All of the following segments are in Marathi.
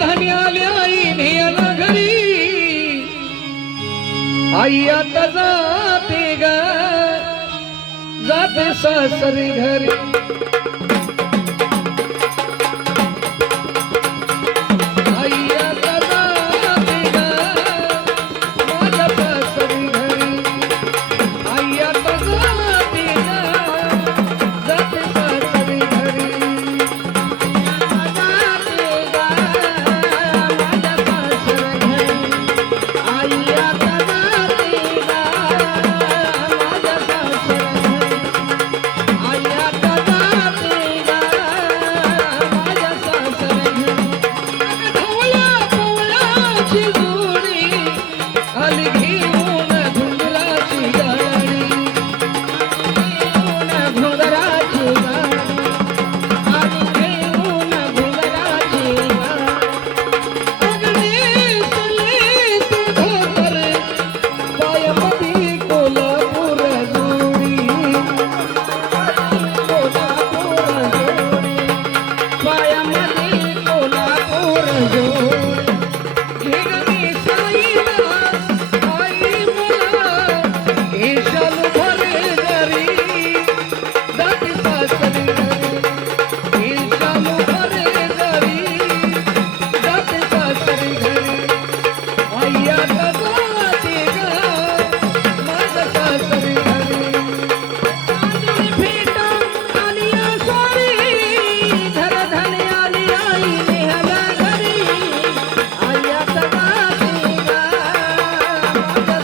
धन्याल्या आई घरी. आई आता जाते ग. जाते सासरी घरी. Thank you.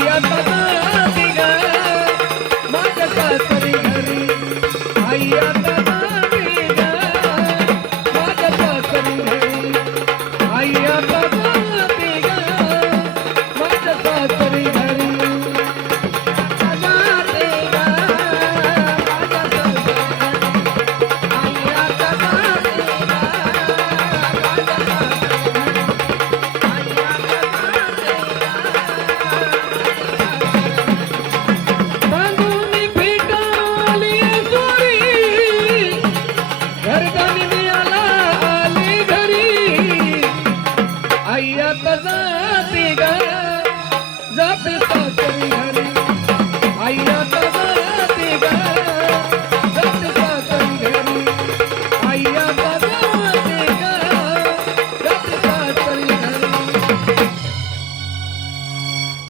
दिया जाते